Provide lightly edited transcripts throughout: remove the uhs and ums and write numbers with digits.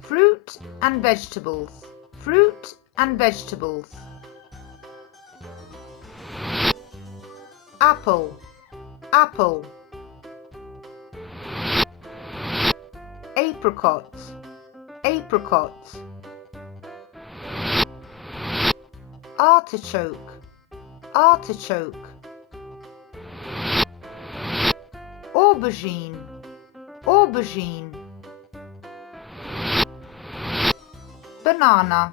Fruit and vegetables. Fruit and vegetables. Apple. Apple. Apricot. Apricot. Artichoke. Artichoke. Aubergine. Aubergine. Banana.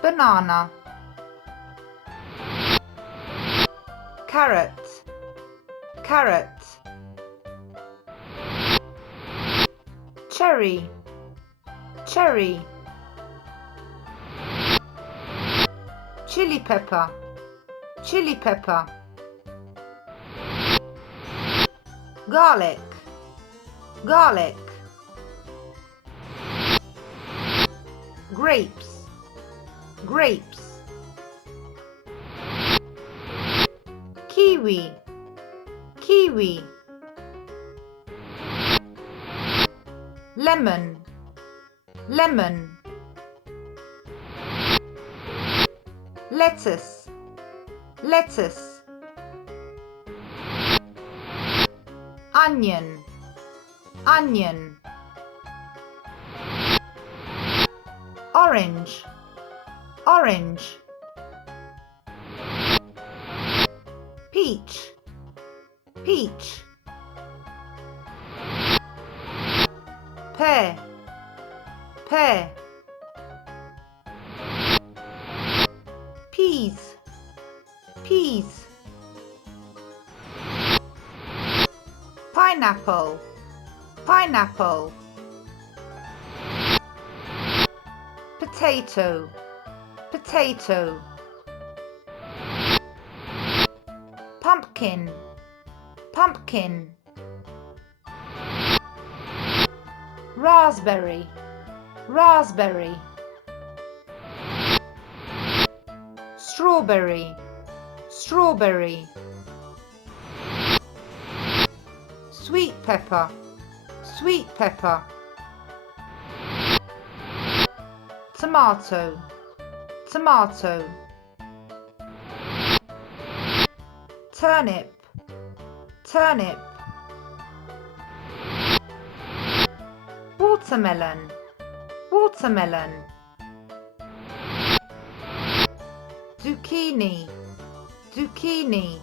Banana. Carrot. Carrot. Cherry. Cherry. Chili pepper. Chili pepper. Garlic. Garlic. Grapes. Grapes. Kiwi. Kiwi. Lemon. Lemon. Lettuce. Lettuce. Onion. Onion. Orange. Orange. Peach. Peach. Pear. Pear. Peas. Peas. Pineapple. Pineapple. Potato. Potato. Pumpkin. Pumpkin. Raspberry. Raspberry. Strawberry. Strawberry. Sweet pepper. Sweet pepper. Tomato. Tomato. Turnip. Turnip. Watermelon. Watermelon. Zucchini. Zucchini.